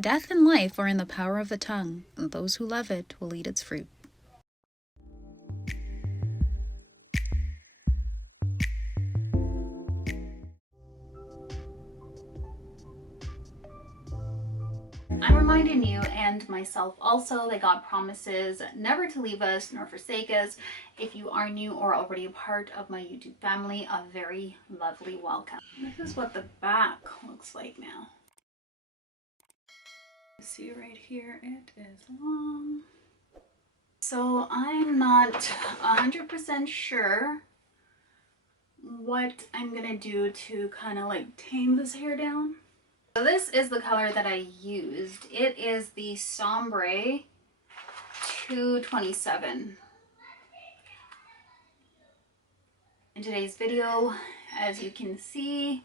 Death and life are in the power of the tongue, and those who love it will eat its fruit. I'm reminding you and myself also that God promises never to leave us nor forsake us. If you are new or already a part of my YouTube family, a very lovely welcome. This is what the back looks like now. See right here, it is long. So I'm not 100% sure what I'm gonna do to kind of like tame this hair down. So this is the color that I used. It is the Sombre 227. In today's video, as you can see,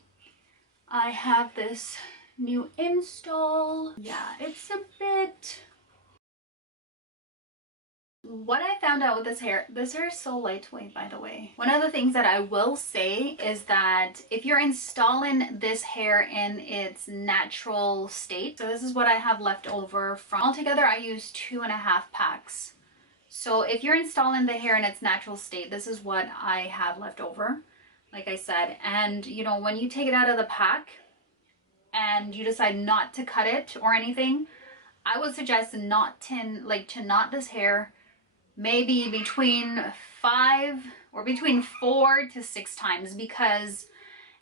I have this new install. Yeah, it's a bit... What I found out with this hair is so lightweight, by the way. One of the things that I will say is that if you're installing this hair in its natural state, so this is what I have left over from, altogether I used 2.5 packs. So if you're installing the hair in its natural state, this is what I have left over, like I said. And you know, when you take it out of the pack and you decide not to cut it or anything, I would suggest not to knot this hair maybe between 4 to 6 times, because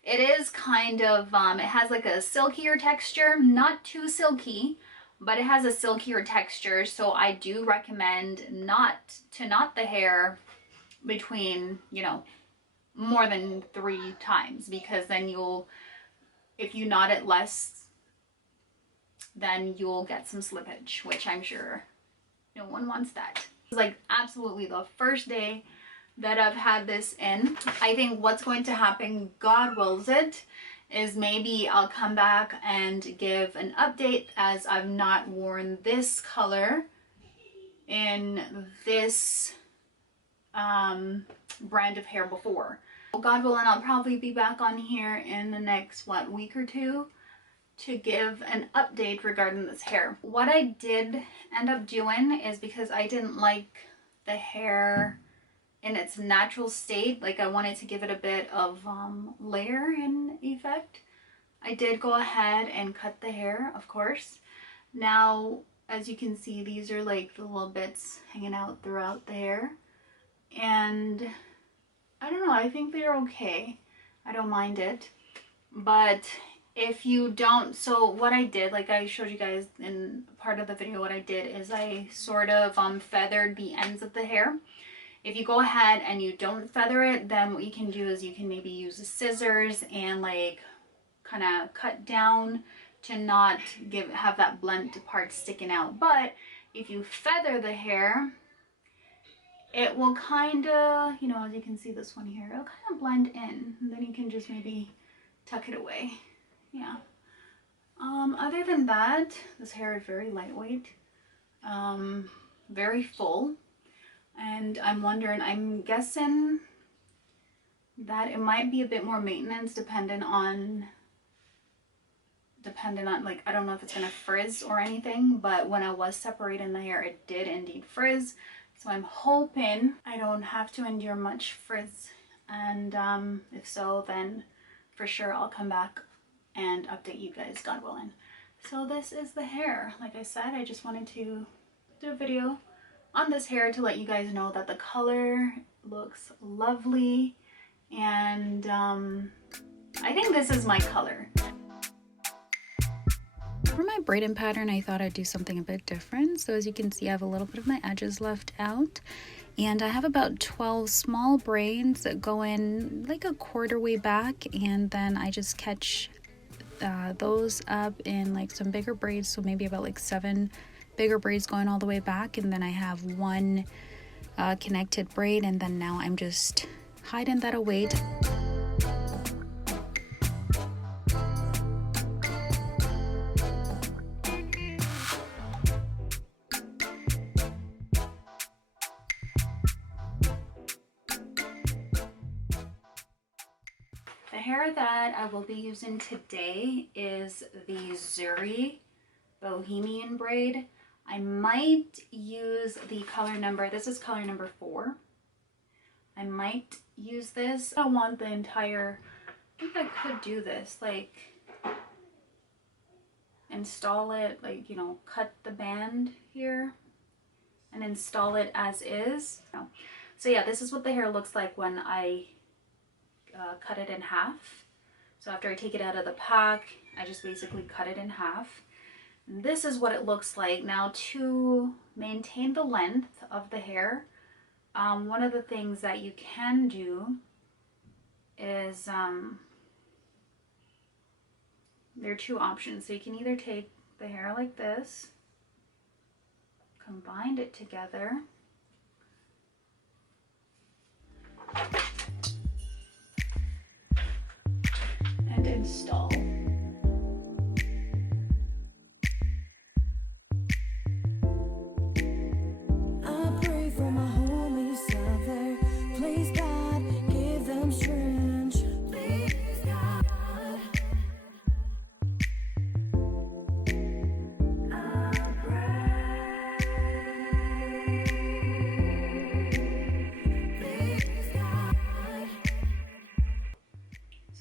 it is kind of it has like a silkier texture, not too silky, but it has a silkier texture. So I do recommend not to knot the hair between, you know, more than 3 times, because then if you knot it less, then you'll get some slippage, which I'm sure no one wants that. Like absolutely the first day that I've had this in. I think what's going to happen, God wills it, is maybe I'll come back and give an update, as I've not worn this color in this brand of hair before. God willing, I'll probably be back on here in the next week or 2 to give an update regarding this hair. What I did end up doing is, because I didn't like the hair in its natural state, like I wanted to give it a bit of layer and effect, I did go ahead and cut the hair, of course. Now, as you can see, these are like the little bits hanging out throughout the hair, and I don't know, I think they're okay. I don't mind it. But if you don't, so what I did, like I showed you guys in part of the video, what I did is I sort of feathered the ends of the hair. If you go ahead and you don't feather it, then what you can do is you can maybe use the scissors and like kind of cut down to not have that blunt part sticking out. But if you feather the hair, it will kind of, you know, as you can see this one here, it'll kind of blend in, and then you can just maybe tuck it away. Yeah. Other than that, this hair is very lightweight, very full, and I'm guessing that it might be a bit more maintenance dependent on like, I don't know if it's gonna frizz or anything, but when I was separating the hair, it did indeed frizz. So I'm hoping I don't have to endure much frizz, and if so, then for sure I'll come back and update you guys, God willing. So this is the hair. Like I said, I just wanted to do a video on this hair to let you guys know that the color looks lovely, and I think this is my color. For my braiding pattern, I thought I'd do something a bit different. So as you can see, I have a little bit of my edges left out, and I have about 12 small braids that go in like a quarter way back, and then I just catch those up in like some bigger braids, so maybe about like 7 bigger braids going all the way back, and then I have 1 connected braid, and then now I'm just hiding that away. The hair that I will be using today is the Zury Bohemian braid. I might use the color number, this is color number 4. I might use this. I don't want the entire, I think I could do this, like install it, like, you know, cut the band here and install it as is. So yeah, this is what the hair looks like when I cut it in half. So after I take it out of the pack, I just basically cut it in half. And this is what it looks like. Now, to maintain the length of the hair, one of the things that you can do is there are 2 options. So you can either take the hair like this, combine it together, and install.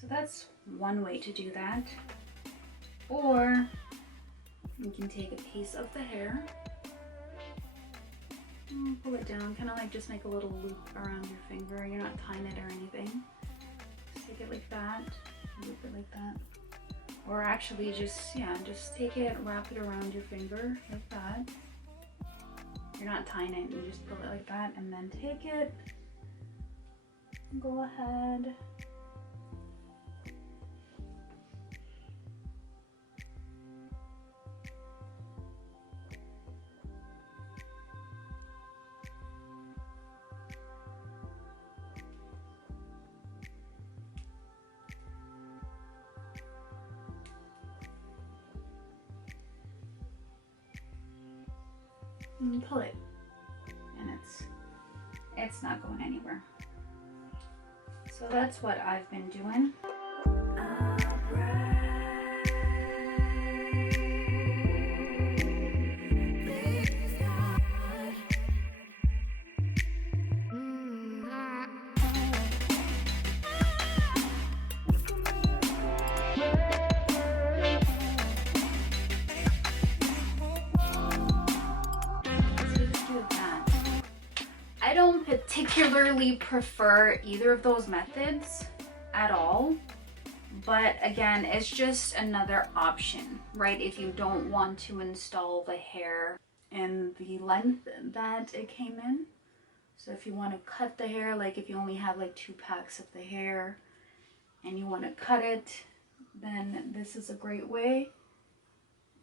That's one way to do that. Or you can take a piece of the hair, pull it down, kind of like just make a little loop around your finger. You're not tying it or anything. Just take it like that, loop it like that. Or actually just, yeah, just take it, wrap it around your finger like that. You're not tying it, you just pull it like that, and then take it, go ahead, and pull it, and it's not going anywhere. So that's what I've been doing. I don't particularly prefer either of those methods at all, but again, it's just another option, right? If you don't want to install the hair in the length that it came in. So if you want to cut the hair, like if you only have like 2 packs of the hair and you want to cut it, then this is a great way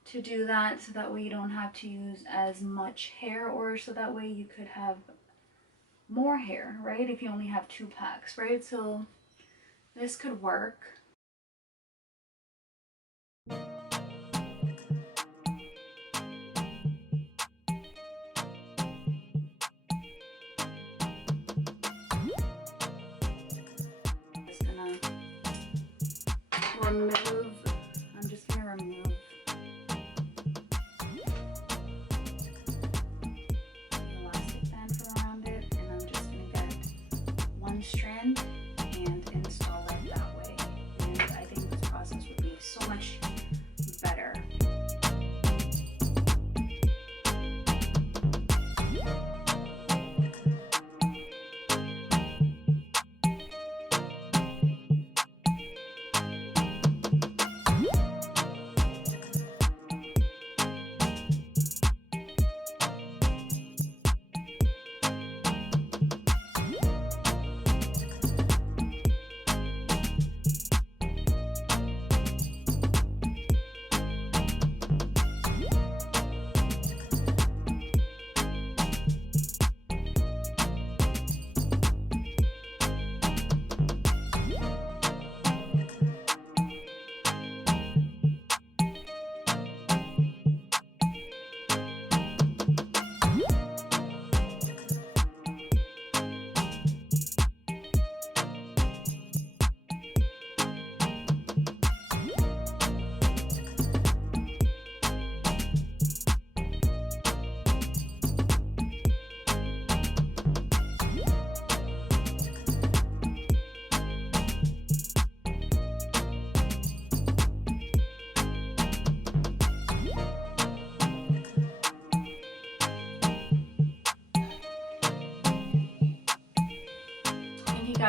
to do that, so that way you don't have to use as much hair, or so that way you could have more hair, right? If you only have 2 packs, right? So this could work. Just gonna remove, I'm just gonna remove strand and install it that way, and I think this process would be so much better.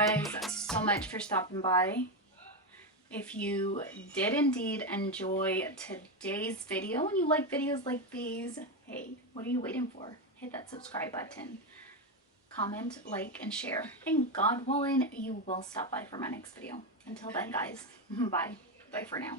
guys so much for stopping by. If you did indeed enjoy today's video and you like videos like these, hey, what are you waiting for? Hit that subscribe button. Comment, like, and share. And God willing, you will stop by for my next video. Until then, guys, bye. Bye for now.